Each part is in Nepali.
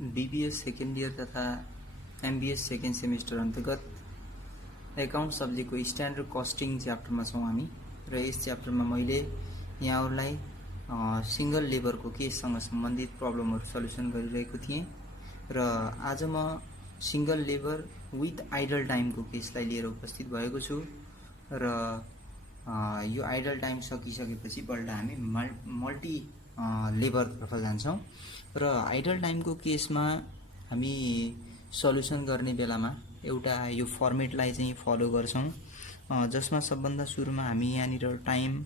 बीबीएस सेकेन्ड इयर तथा एमबीएस सेकेन्ड सेमेस्टर अन्तर्गत एकाउन्ट सब्जेक्टको स्ट्यान्डर्ड कस्टिङ च्याप्टरमा छौँ हामी र यस च्याप्टरमा मैले यहाँहरूलाई सिंगल लेबरको केससँग सम्बन्धित प्रब्लमहरू सल्युसन गरिरहेको थिएँ र आज म सिंगल लेबर विथ आइडल टाइमको केसलाई लिएर उपस्थित भएको छु र यो आइडल टाइम सकिसकेपछि बल्ल हामी मल्टी लेबरतर्फ जान्छौँ र आइडल टाइमको केसमा हामी सल्युसन गर्ने बेलामा एउटा यो फर्मेटलाई चाहिँ फलो गर्छौँ जसमा सबभन्दा सुरुमा हामी यहाँनिर टाइम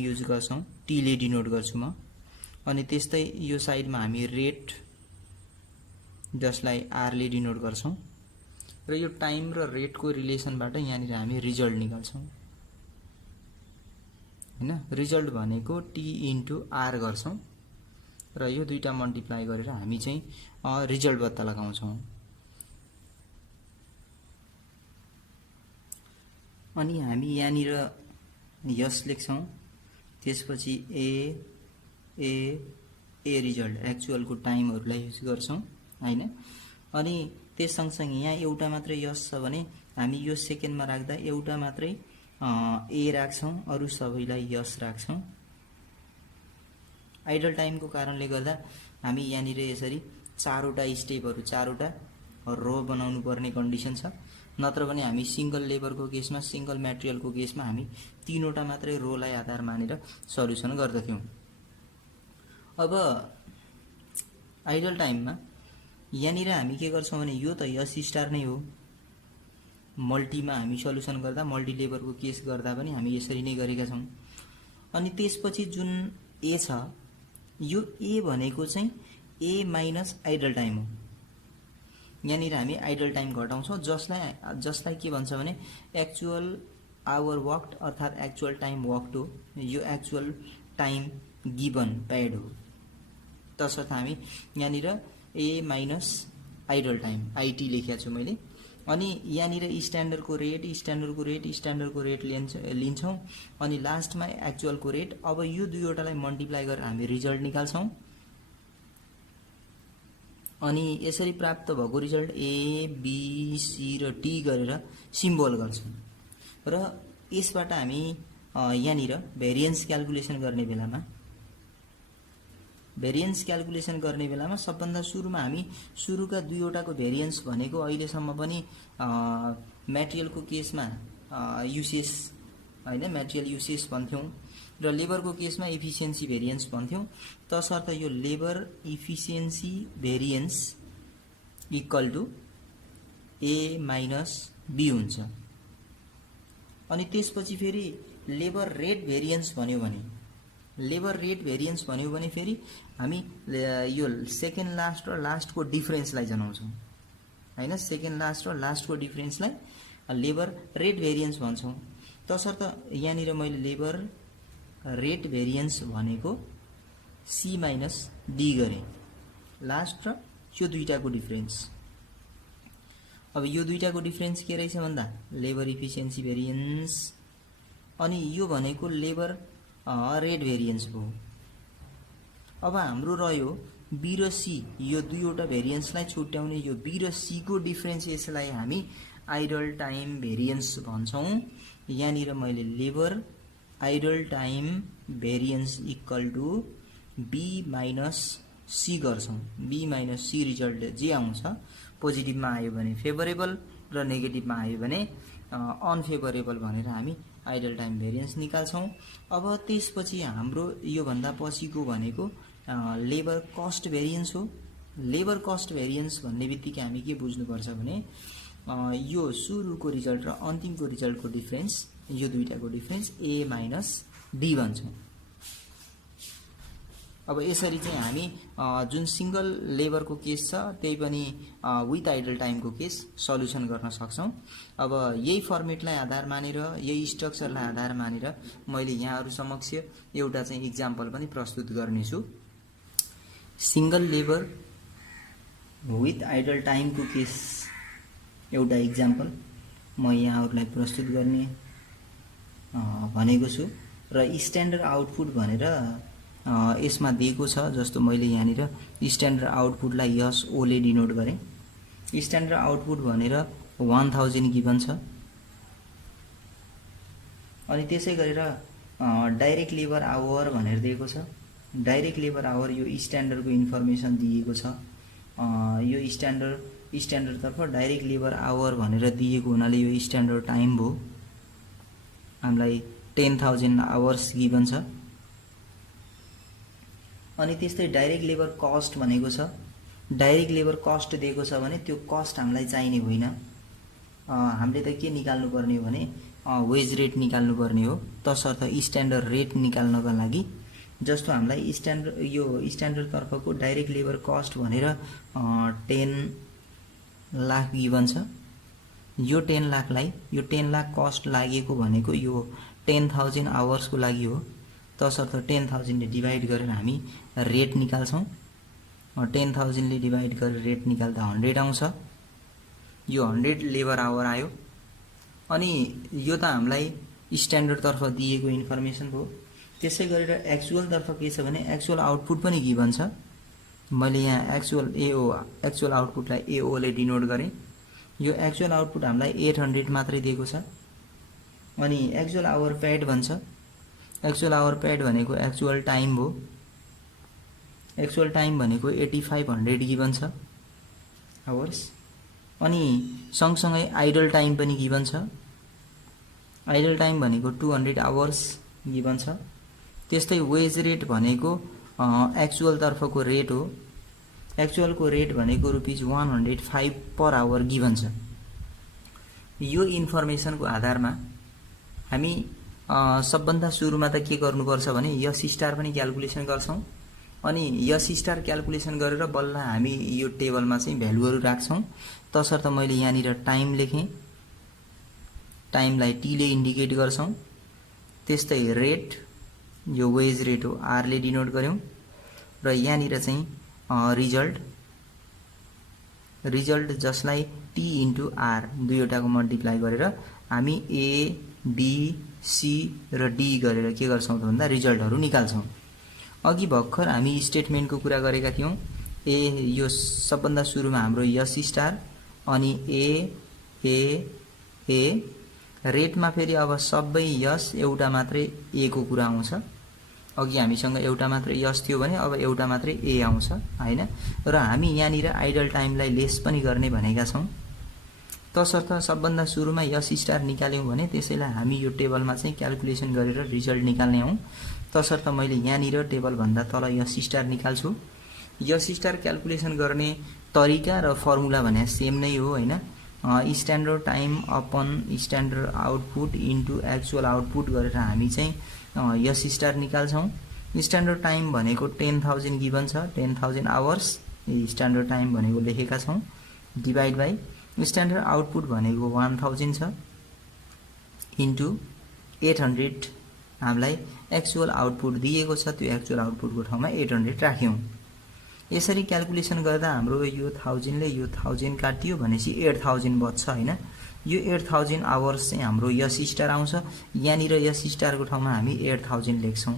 युज गर्छौँ, टीले डिनोट गर्छु म। अनि त्यस्तै यो साइडमा हामी रेट जसलाई आरले डिनोट गर्छौँ र यो टाइम र रेटको रिलेसनबाट यहाँनिर हामी रिजल्ट निकाल्छौँ हैन। रिजल्ट भनेको टी इन्टु आर गर्छौँ र यो दुईटा मल्टिप्लाई गरेर हामी चाहिँ रिजल्ट पत्ता लगाउँछौँ। अनि हामी यहाँनिर यस लेख्छौँ, त्यसपछि ए रिजल्ट एक्चुअलको टाइमहरूलाई युज गर्छौँ हैन। अनि त्यस सँगसँगै यहाँ एउटा मात्रै यस छ भने हामी यो सेकेन्डमा राख्दा एउटा मात्रै ए राख्छौँ, अरू सबैलाई यस राख्छौँ। आइडल टाइमको कारणले गर्दा हामी यहाँनिर यसरी चारवटा स्टेपहरू, चारवटा रो बनाउनु पर्ने कन्डिसन छ। नत्र भने हामी सिंगल लेबरको केसमा, सिंगल मटेरियलको केसमा हामी तीनवटा मात्रै रोलाई आधार मानेर सल्युसन गर्दथ्यौँ। अब आइडल टाइममा यहाँनिर हामी के गर्छौँ भने यो त यस स्टार नै हो। मल्टीमा हामी सल्युसन गर्दा, मल्टी लेबरको केस गर्दा पनि हामी यसरी नै गरेका छौँ। अनि त्यसपछि जुन ए छ, यो ए भनेको चाहिँ ए माइनस आइडल टाइम हो। यहाँनिर हामी आइडल टाइम घटाउँछौँ जसलाई के भन्छ भने एक्चुअल आवर वर्कड अर्थात् एक्चुअल टाइम वर्कड हो। यो एक्चुअल टाइम गिभन पेड हो। तसर्थ हामी यहाँनिर ए माइनस आइडल टाइम आइटी लेखेको छु मैले। अनि यहाँनिर स्ट्यान्डर्डको रेट लिन्छौँ अनि लास्टमा एक्चुअलको रेट। अब यो दुईवटालाई मल्टिप्लाई गरेर हामी रिजल्ट निकाल्छौँ अनि यसरी प्राप्त भएको रिजल्ट ए बी सी र टी गरेर सिम्बल गर्छौँ र यसबाट हामी यहाँनिर भेरिएन्स क्याल्कुलेसन गर्ने बेलामा सबभन्दा सुरुमा हामी सुरुका दुईवटाको भेरिएन्स भनेको अहिलेसम्म पनि मटेरियलको केसमा युसेस हैन, मटेरियल युसेस भन्थ्यौँ र लेबरको केसमा इफिसियन्सी भेरिएन्स भन्थ्यौँ। तसर्थ यो labour efficiency variance equal to A minus B हुन्छ। अनि त्यसपछि फेरि लेबर रेट भेरिएन्स भन्यो भने फेरि हामी यो सेकेन्ड लास्ट र लास्टको डिफरेन्सलाई जनाउँछौँ हैन। सेकेन्ड लास्ट र लास्टको डिफरेन्सलाई लेबर रेट भेरिएन्स भन्छौँ। तसर्थ यहाँनिर मैले लेबर रेट भेरिएन्स भनेको सी माइनस डी गरेँ, लास्ट र यो दुईटाको डिफरेन्स। अब यो दुईटाको डिफरेन्स के रहेछ भन्दा लेबर इफिसियन्सी भेरिएन्स, अनि यो भनेको लेबर रेट भेरिएन्स भयो। अब हाम्रो रह्यो बी र सी, यो दुईवटा भेरिएन्सलाई छुट्याउने यो बी र सी को डिफरेन्स, यसलाई हामी आइडल टाइम भेरिएन्स भन्छौँ। यहाँनिर मैले labour idle time variance equal to B minus C गर्छौँ। बी माइनस सी रिजल्ट जे आउँछ, पोजिटिभमा आयो भने फेभरेबल र नेगेटिभमा आयो भने अनफेभरेबल भनेर हामी आइडल टाइम भेरिएन्स निकाल्छौँ। अब त्यसपछि हाम्रो योभन्दा पछिको भनेको लेबर कस्ट भेरिएन्स हो। लेबर कस्ट भेरिएन्स भन्ने बित्तिकै हामी के बुझ्नुपर्छ भने यो सुरुको रिजल्ट र अन्तिमको रिजल्टको डिफरेन्स, यो दुईटाको डिफरेन्स ए माइनस डी भन्छौँ। अब यसरी चाहिँ हामी जुन सिंगल लेबरको केस छ त्यही पनि विथ आइडल टाइमको केस सल्युसन गर्न सक्छौँ। अब यही फर्मेटलाई आधार मानेर, यही स्ट्रक्चरलाई आधार मानेर मैले यहाँहरू समक्ष एउटा चाहिँ इक्जाम्पल पनि प्रस्तुत गर्नेछु। सिंगल लेबर विथ आइडल टाइमको केस एउटा इक्जाम्पल म यहाँहरूलाई प्रस्तुत गर्ने भनेको छु र स्ट्यान्डर्ड आउटपुट भनेर यसमा दिएको छ, जस्तो मैले यहाँनिर स्ट्यान्डर्ड आउटपुटलाई यस ओले डिनोट गरेँ। स्ट्यान्डर्ड आउटपुट भनेर 1000 गिभन छ। अनि त्यसै गरेर डाइरेक्ट लेबर आवर भनेर दिएको छ। डाइरेक्ट लेबर आवर यो स्ट्यान्डर्डको इन्फर्मेसन दिएको छ। यो स्ट्यान्डर्डतर्फ डाइरेक्ट लेबर आवर भनेर दिएको हुनाले यो स्ट्यान्डर्ड टाइम भयो। हामीलाई 10,000 आवर्स गिभन छ। अनि त्यस्तै डाइरेक्ट लेबर कस्ट भनेको छ। डाइरेक्ट लेबर कस्ट दिएको छ भने त्यो कस्ट हामीलाई चाहिने होइन। हामीले त के निकाल्नु पर्ने हो भने वेज रेट निकाल्नु पर्ने हो। तसर्थ स्ट्यान्डर्ड रेट निकाल्नका लागि जस्तो हामीलाई स्ट्यान्डर्ड तर्फको डाइरेक्ट लेबर कस्ट भनेर 10 लाख गिभन छ। यो 10 लाखलाई यो 10 लाख कस्ट लागेको भनेको यो 10,000 आवर्सको लागि हो। तसर्थ 10,000 ले डिभाइड गरेर हामी रेट निकाल्छौँ। 10,000 ले डिभाइड गरेर रेट निकाल्दा 100 आउँछ। यो 100 लेबर आवर आयो। अनि यो त हामीलाई स्ट्यान्डर्ड तर्फ दिएको इन्फर्मेसन भयो। त्यसै गरेर एक्चुअल तर्फ के छ भने एक्चुअल आउटपुट पनि गिभन छ। मैले यहाँ एक्चुअल आउटपुटलाई एओ ले डिनोट गरेँ। यो एक्चुअल आउटपुट हामीलाई 800 मात्रै दिएको छ। अनि एक्चुअल आवर पेड भन्छ। एक्चुअल आवर पेड भनेको एक्चुअल टाइम हो। एक्चुअल टाइम भनेको 8500 गिभन छ आवर्स। अनि सँगसँगै आइडल टाइम पनि गिभन छ। आइडल टाइम भनेको 200 आवर्स गिभन छ। त्यस्तै वेज रेट भनेको एक्चुअल तर्फको रेट हो। एक्चुअलको रेट भनेको ₹105 पर आवर गिभन छ। यो इन्फर्मेसनको आधारमा हामी सबभन्दा सुरुमा त के गर्नुपर्छ भने यस स्टार पनि क्याल्कुलेसन गर्छौँ। अनि यस स्टार क्याल्कुलेसन गरेर बल्ल हामी यो टेबलमा चाहिँ भ्यालुहरू राख्छौँ। तसर्थ मैले यहाँनिर टाइम लेखेँ। टाइमलाई टी ले इन्डिकेट गर्छौँ। त्यस्तै रेट यो वेज रेट हो, आर ले डिनोट गर्यौँ। र यहाँनिर चाहिँ रिजल्ट जसलाई टी इन्टु आर दुईवटाको मल्टिप्लाई गरेर हामी ए बी सी र डी गरेर के गर्छौँ त भन्दा रिजल्टहरू निकाल्छौँ। अघि भर्खर हामी स्टेटमेन्टको कुरा गरेका थियौँ। यो सबभन्दा सुरुमा हाम्रो यस स्टार अनि ए रेटमा फेरि अब सबै यस एउटा मात्रै ए को कुरा आउँछ। अघि हामीसँग एउटा मात्रै यस थियो भने अब एउटा मात्रै ए आउँछ हैन। र हामी यहाँनिर आइडल टाइमलाई लेस पनि गर्ने भनेका छौँ। तसर्थ सबभन्दा सुरुमा यस स्टार निकाल्यौँ भने त्यसैलाई हामी यो टेबलमा चाहिँ क्याल्कुलेसन गरेर रिजल्ट निकाल्ने हौँ। तसर्थ मैले यहाँनिर टेबलभन्दा तल यस स्टार निकाल्छु। यस स्टार क्याल्कुलेसन गर्ने तरिका र फर्मुला भने सेम नै हो हैन। Standard time upon standard output into actual output गरेर हामी चाहिँ यस स्टार निकाल्छौँ। स्ट्यान्डर्ड टाइम भनेको 10,000 गिभन छ। 10,000 आवर्स स्ट्यान्डर्ड टाइम भनेको लेखेका छौँ। डिभाइड बाई स्ट्यान्डर्ड आउटपुट भनेको 1000 छ इन्टु 800 हामीलाई एक्चुअल आउटपुट दिएको छ। त्यो एक्चुअल आउटपुटको ठाउँमा 800 राख्यौँ। यसरी क्याल्कुलेसन गर्दा हाम्रो यो 1000 ले यो 1000 काटियो भनेपछि 8000 बच्छ हैन। यो 8000 आवर्स चाहिँ हाम्रो यस स्टार आउँछ। यहाँनिर यस स्टारको ठाउँमा हामी 8000 लेख्छौँ।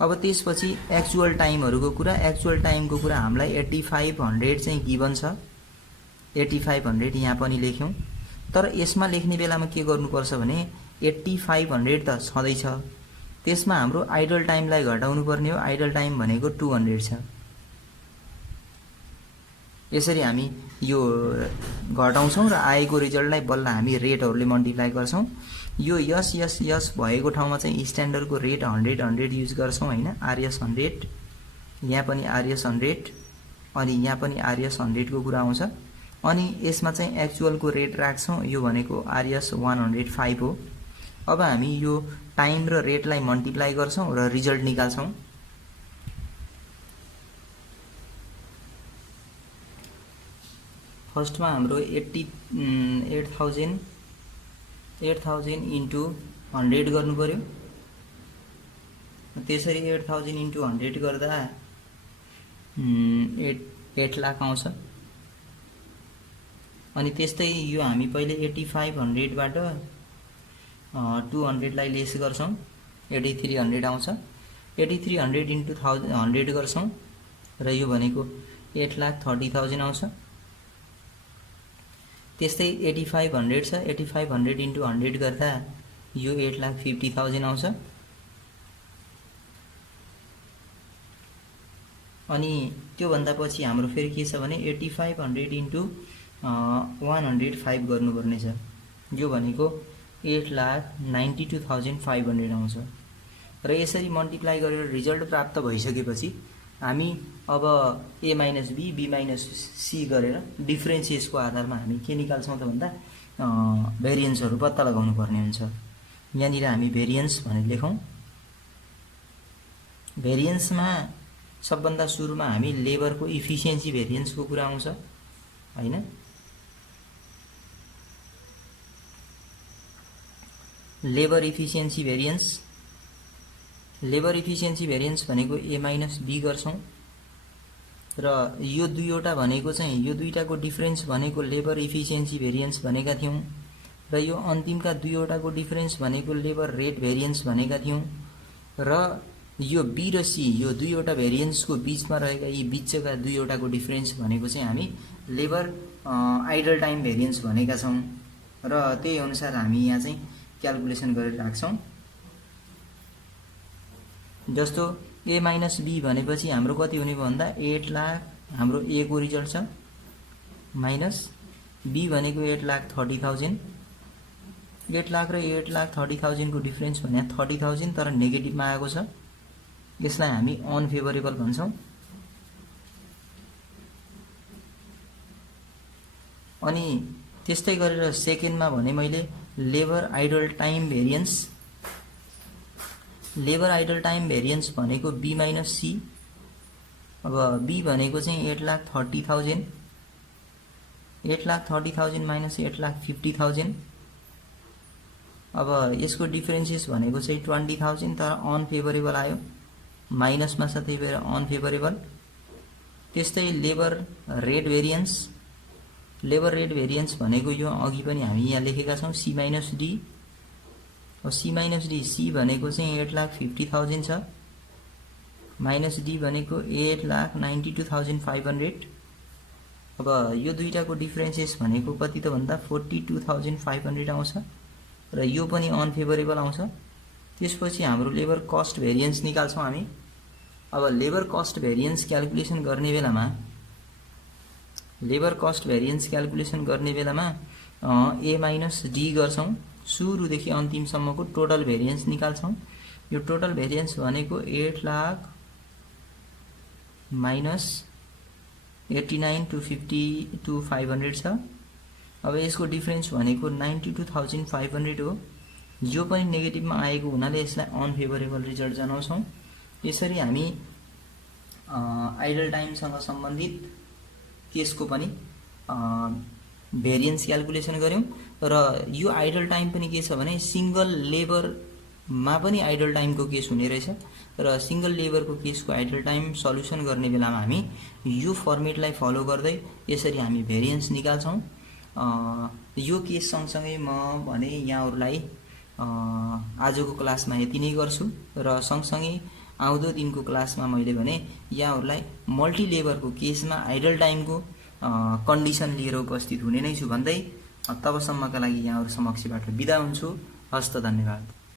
अब त्यसपछि एक्चुअल टाइमहरूको कुरा। एक्चुअल टाइमको कुरा हामीलाई 8500 चाहिँ गिभन छ। 8500 यहाँ पनि लेख्यौँ। तर यसमा लेख्ने बेलामा के गर्नुपर्छ भने 8500 त छँदैछ। त्यसमा हाम्रो आइडल टाइमलाई घटाउनु पर्ने हो। आइडल टाइम भनेको 200 छ। यसरी हामी यो घटाउँछौँ र आएको रिजल्टलाई बल्ल हामी रेटहरूले मल्टिप्लाई गर्छौँ। यो यस भएको ठाउँमा चाहिँ स्ट्यान्डर्डको रेट 100 युज गर्छौँ हैन। आरएस 100 यहाँ पनि आरएस 100 अनि यहाँ पनि आरएस 100 को कुरा आउँछ। अनि यसमा चाहिँ एक्चुअलको रेट राख्छौँ। यो भनेको आरएस 105 हो। अब हामी यो टाइम र रेटलाई मल्टिप्लाई गर्छौँ र रिजल्ट निकाल्छौँ। फर्स्टमा हाम्रो 8000 इन्टु 100 गर्नु पर्यो। त्यसरी 8000 इन्टु 100 गर्दा 8 लाख आउँछ। अनि त्यस्तै यो हामी पहिले 8500 बाट 200 लाई लेस गर्छौँ। 8300 आउँछ। 8300 इन्टु 100 गर्छौँ र यो भनेको 8,30,000 आउँछ। त्यस्तै 8500 छ, 8500 इन्टु 100 गर्दा यो 8,50,000 आउँछ। अनि त्योभन्दा पछि हाम्रो फेरि के छ भने 8500 इन्टु 105 गर्नुपर्ने छ, यो भनेको 8,92,500 आउँछ। र यसरी मल्टिप्लाई गरेर रिजल्ट प्राप्त भइसकेपछि हामी अब a minus b, b minus c गरेर डिफ्रेन्सियसको आधारमा हामी के निकाल्छौँ त भन्दा भेरिएन्सहरू पत्ता लगाउनु पर्ने हुन्छ। यहाँनिर हामी भेरिएन्स भनेर लेखौँ। भेरिएन्समा सबभन्दा सुरुमा हामी लेबरको इफिसियन्सी भेरिएन्सको कुरा आउँछ हैन। लेबर इफिसियन्सी भेरिएन्स भनेको a माइनस b गर्छौँ र यो दुईवटा भनेको चाहिँ यो दुईटाको डिफरेन्स भनेको लेबर इफिसियन्सी भेरिएन्स भनेका थियौँ र यो अन्तिमका दुईवटाको डिफरेन्स भनेको लेबर रेट भेरिएन्स भनेका थियौँ र यो b र c यो दुईवटा भेरिएन्सको बीचमा रहेका यी बीचका दुईवटाको डिफरेन्स भनेको चाहिँ हामी लेबर आइडल टाइम भेरिएन्स भनेका छौँ र त्यही अनुसार हामी यहाँ चाहिँ क्याल्कुलेसन गरेर राख्छौँ। जस्तो a माइनस b भनेपछि हाम्रो कति हुने भयो भन्दा 8 लाख हाम्रो a को रिजल्ट छ, माइनस b भनेको 8,30,000, 8 लाख र 8,30,000 को डिफरेन्स भने 30,000 तर नेगेटिभमा आएको छ, यसलाई हामी अनफेभरेबल भन्छौँ। अनि त्यस्तै गरेर सेकेन्डमा भने मैले लेबर आइडल टाइम भेरिएन्स भनेको b माइनस c। अब b भनेको चाहिँ 8,30,000 माइनस 8,50,000। अब यसको डिफरेन्सेस भनेको चाहिँ 20,000 तर अनफेभरेबल आयो, माइनसमा छ त्यही भएर अनफेभरेबल। त्यस्तै लेबर रेट भेरिएन्स भनेको यो अघि पनि हामी यहाँ लेखेका छौँ c minus d। c minus d c भनेको चाहिँ 8,50,000 छ, माइनस d भनेको 8,92,500। अब यो दुईटाको डिफरेन्सेस भनेको कति त भन्दा 42,500 आउँछ र यो पनि अनफेभरेबल आउँछ। त्यसपछि हाम्रो लेबर कस्ट भेरिएन्स निकाल्छौँ हामी। अब लेबर कस्ट भेरिएन्स क्याल्कुलेसन गर्ने बेलामा a माइनस d गर्छौँ, सुरुदेखि अन्तिमसम्मको टोटल भेरिएन्स निकाल्छौँ। यो टोटल भेरिएन्स भनेको 8 लाख माइनस 89,250,500 छ। अब यसको डिफरेन्स भनेको 92,500 हो, यो पनि नेगेटिभमा आएको हुनाले यसलाई अनफेभरेबल रिजल्ट जनाउँछौँ। यसरी हामी आइडल टाइमसँग सम्बन्धित केसको पनि भेरिएन्स क्याल्कुलेसन गऱ्यौँ र यो आइडल टाइम पनि के छ भने सिंगल लेबरमा पनि आइडल टाइमको केस हुने रहेछ र सिंगल लेबरको केसको आइडल टाइम सल्युसन गर्ने बेलामा हामी यो फर्मेटलाई फलो गर्दै यसरी हामी भेरिएन्स निकाल्छौँ। यो केस सँगसँगै म भने यहाँहरूलाई आजको क्लासमा यति नै गर्छु र सँगसँगै आउँदो दिनको क्लासमा मैले भने यहाँहरूलाई मल्टी लेबरको केसमा आइडल टाइमको कन्डिसन लिएर उपस्थित हुने नै छु भन्दै तबसम्मका लागि यहाँहरू समक्षबाट बिदा हुन्छु। हस्त, धन्यवाद।